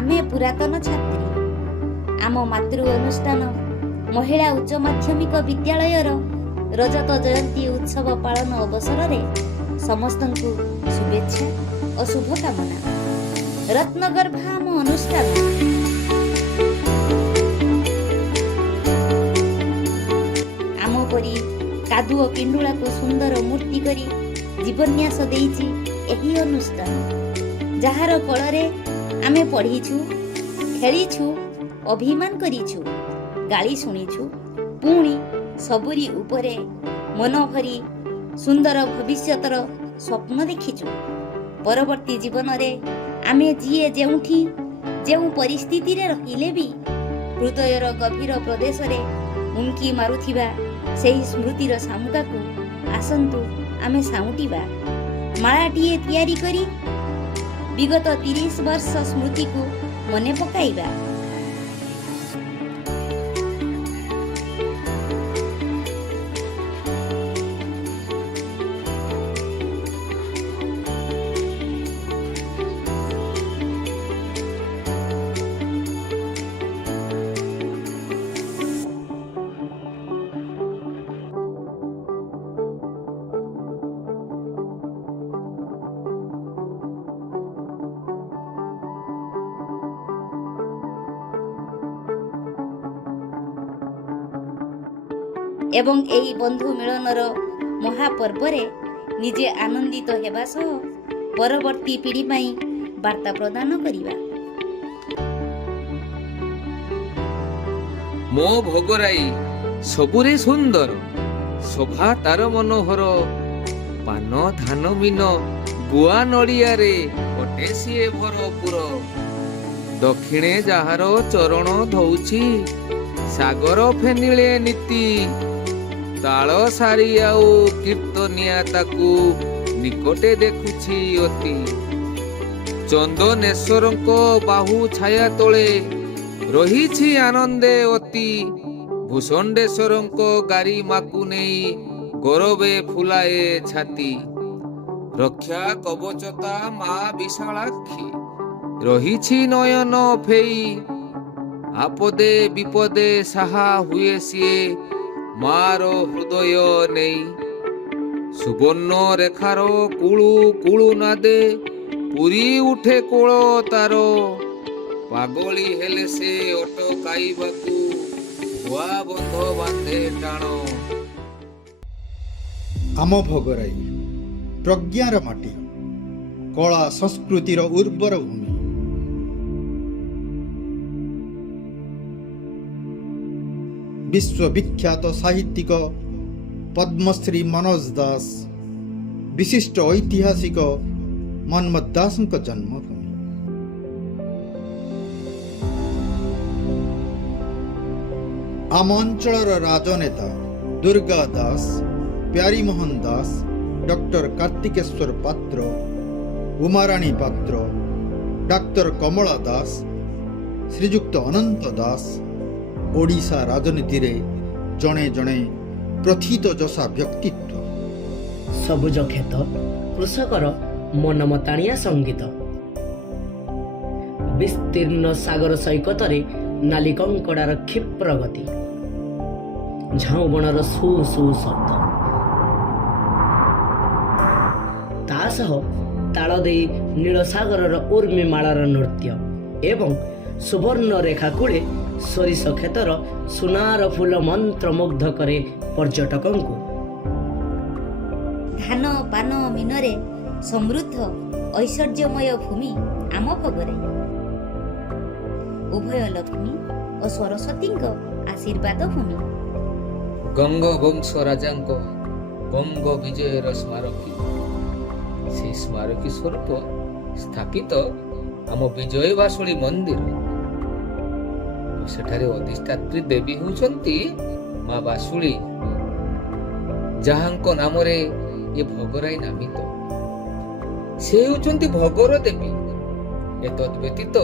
आमे पुरातन छात्री आम मातृ अनुष्ठान महिला उच्च माध्यमिक विद्यालयर रजत जयंती उत्सव पालन अवसर रे समस्त शुभेच्छा और शुभकामना। रत्नगर्भा आम अनुष्ठान आम परी कादुओ पिंडुला को सुंदर मूर्ति करी जीवन्यास देइछि एही अनुष्ठान जहार कଳରେ आमे पढ़ीछु खेलीछु अभिमान करिछु गाली शुणीछु पुणी सबुरी उपरे मन भरी सुंदर भविष्यतर स्वप्न देखिछु। परवर्ती जीवन रे आमे जिए जेउठी जेउ परिस्थिति रे रहिले भी हृदयर गभीर प्रदेश रे उंकी मारुथिबा सेही स्मृतिर सामुका को आसंतु आमे साउटिबा मालाटीए तैयारी करी विगत 30 वर्ष स्मृति को मने पकाइबा। एवं एही बंधु मिलनर महापर्व रे निजे आनंदित हेबा सह परवर्ती पीढ़ी पाई वार्ता प्रदान करिबा। मो भोगराई सबुरे सुंदर शोभा तार मनोहर पान धान मीन गुआ नड़िया रे पटे सिए भरपुर दक्षिणे जाहार चरण धौछि सागर फेनिले नीति ताल सारी आउ कीर्तनिया ताकू निकटे देखुछि अति चंदनेश्वरंको बाहु छाया तोले रहिछि आनंदे अति भूषण्डेश्वरंको गारी माकु नेई गौरवे फुलाए छाती रक्षा कवचता मा विशालाक्षी रहिछि नयन फेई आपदे विपदे साहा हुए सिए मारो हृदय नेई सुवर्ण रेखारो कुळु कुळु नादे पुरी उठे कोळ तारो पागली हेले से अटकाइबाकू भुआ बंध बांधे टाणो। आम भोगराई प्रज्ञार माटी कला संस्कृतिर उर्वर भूमि विश्वविख्यात साहित्यिक पद्मश्री मनोज दास विशिष्ट ऐतिहासिक मन्मथ दास जन्मभूमि आम अंचलर राजनेता दुर्गा दास प्यारीमोहन दास डॉक्टर कार्तिकेश्वर पात्र उमाराणी पात्र डाक्तर कमला दास श्रीजुक्त अनंत दास ओडिशा राजनीति रे जणे जणे प्रथित जसा व्यक्तित्व सबुज खेत कृषकर मनमताणिया संगीत विस्तीर्ण सागर सैकत रे नाली कंकड़ार क्षिप्र गति झाऊ बणर सु सु शब्द ता सह ताल देई नील सागरर उर्मिमाଳାର नृत्य एवं सुवर्ण रेखा कूले सरिष क्षेतर सुनार फूल मंत्रमुग्ध करे पर्यटकंकु। धान पान मीनरे समृद्ध ऐश्वर्यमय भूमि आम भोगराई उभय लक्ष्मी और सरस्वती आशीर्वाद भूमि गंग वंश राजांको गंग विजयर स्मारकी से स्मारकी स्वरूप स्थापित आम विजय बासुली मंदिर सेठारे अधिष्ठात्री देवी होउछंती मां बासुली जहांको नामरे ये भोगराई नामित से होउछंती भोगर देवी एतद व्यतीत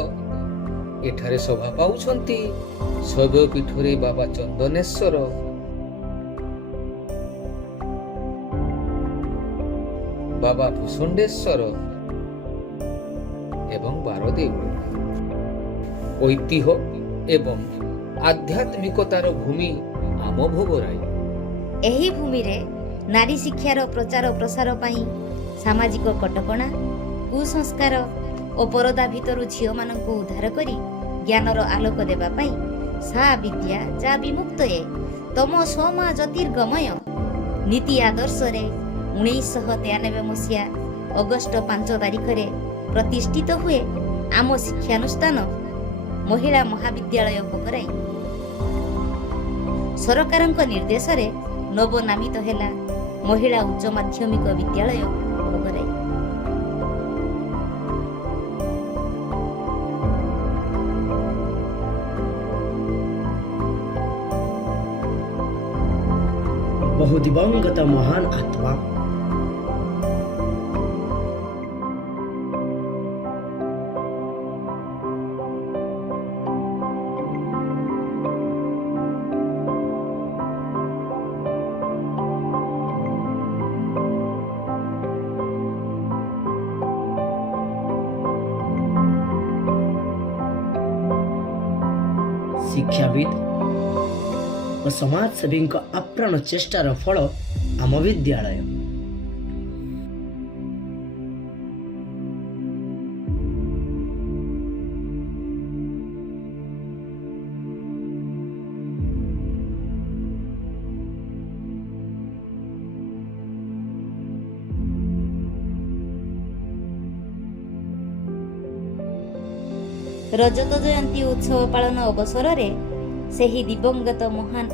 एठारे शोभा पाउछंती शैव पीठरे बाबा चंदनेश्वर बाबा भूषण्डेश्वर एवं 12 देउल ଐତିହ୍ୟ ଏବଂ ଆଧ୍ୟାତ୍ମିକତାର ଭୂମି ଆମ ଭୋଗରାଇ। ଏହି ଭୂମିରେ ନାରୀ ଶିକ୍ଷାର ପ୍ରଚାର ପ୍ରସାର ପାଇଁ ସାମାଜିକ କଟକଣା, କୁସଂସ୍କାର ଓ ପରଦା ଭିତରୁ ଝିଅମାନଙ୍କୁ ଉଦ୍ଧାର କରି ଜ୍ଞାନର ଆଲୋକ ଦେବା ପାଇଁ ସା ବିଦ୍ୟା ଯା ବିମୁକ୍ତଏ ତମ ସ୍ୱମା ଜ୍ୟୋତିର୍ଗମୟ ନୀତି ଆଦର୍ଶରେ 1993 ମସିହା ଅଗଷ୍ଟ 5 ତାରିଖରେ ପ୍ରତିଷ୍ଠିତ ହୁଏ ଆମ ଶିକ୍ଷାନୁଷ୍ଠାନ ମହିଳା ମହାବିଦ୍ୟାଳୟ ଭୋଗରାଇ। ସରକାରଙ୍କ ନିର୍ଦ୍ଦେଶରେ ନବନାମିତ ହେଲା ମହିଳା ଉଚ୍ଚ ମାଧ୍ୟମିକ ବିଦ୍ୟାଳୟ ଭୋଗରାଇ। ବହୁ ଦିବଙ୍ଗତ ମହାନ ଆତ୍ମା ଶିକ୍ଷାବିତ୍ ଓ ସମାଜସେବୀଙ୍କ ଆପ୍ରାଣ ଚେଷ୍ଟାର ଫଳ ଆମ ବିଦ୍ୟାଳୟ। ରଜତ ଜୟନ୍ତୀ ଉତ୍ସବ ପାଳନ ଅବସରରେ ସେହି ଦିବଙ୍ଗତ ମହାନ